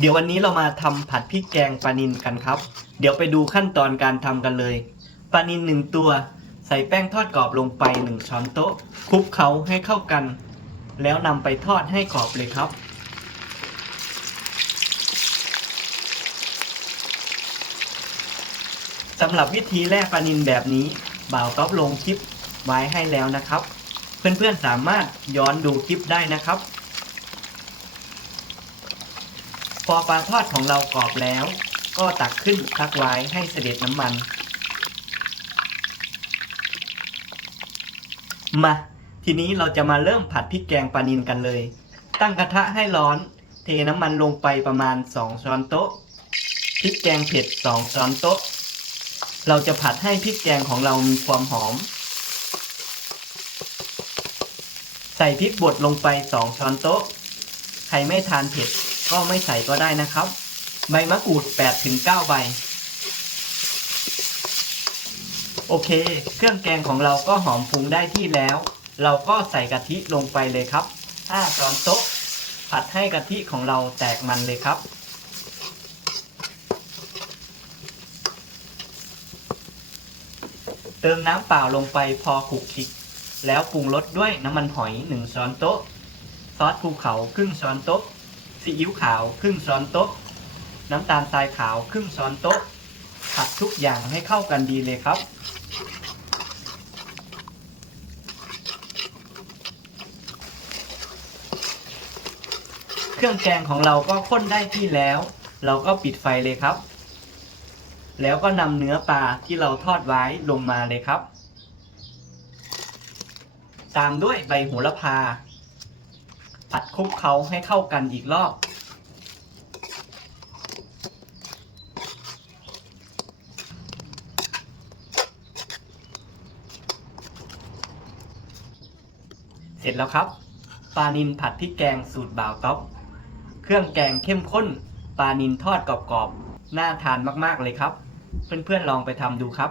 เดี๋ยววันนี้เรามาทำผัดพริกแกงปลานินกันครับ เดี๋ยวไปดูขั้นตอนการทำกันเลยปลานินหนึ่งตัว ใส่แป้งทอดกรอบลงไปหนึ่งช้อนโต๊ะคลุกเขาให้เข้ากัน แล้วนำไปทอดให้กรอบเลยครับ สำหรับวิธีแล่ปลานินแบบนี้บ่าวก๊อฟลงคลิปไว้ให้แล้วนะครับ เพื่อนๆสามารถย้อนดูคลิปได้นะครับ พอปลาทอดของเรากรอบแล้ว ก็ตักขึ้นพักไว้ให้เสด็จน้ำมัน มา ทีนี้เราจะมาเริ่มผัดพริกแกงปลานินกันเลย ตั้งกระทะให้ร้อน เทน้ำมันลงไปประมาณ 2 ช้อนโต๊ะพริกแกงเผ็ด 2 ช้อนโต๊ะ เราจะผัดให้พริกแกงของเรามีความหอม ใส่พริกบดลงไป 2 ช้อนโต๊ะ ใครไม่ทานเผ็ด ก็ไม่ใส่ก็ได้นะครับ ใบมะกรูด8-9ใบ โอเค เครื่องแกงของเราก็หอมปรุงได้ที่แล้ว เราก็ใส่กะทิลงไปเลยครับ5ช้อนโต๊ะผัดให้กะทิของเราแตกมันเลยครับเติมน้ำเปล่าลงไปพอขลุกคลิก แล้วปรุงรสด้วยน้ำมันหอย 1 ช้อนโต๊ะ ซอสภูเขาครึ่งช้อนโต๊ะ ซีอิ๊วขาวครึ่งช้อนโต๊ะ น้ำตาลทรายขาวครึ่งช้อนโต๊ะ ผัดทุกอย่างให้เข้ากันดีเลยครับ เครื่องแกงของเราก็ข้นได้ที่แล้ว เราก็ปิดไฟเลยครับ แล้วก็นำเนื้อปลาที่เราทอดไว้ลงมาเลยครับ ตามด้วยใบโหระพา ผัดคลุกเคล้าให้เข้ากันอีกรอบ เสร็จแล้วครับปลานินผัดพริกแกงสูตรบ่าวต๊อปเครื่องแกงเข้มข้นปลานินทอดกรอบๆน่าทานมากๆเลยครับ เพื่อนๆลองไปทำดูครับ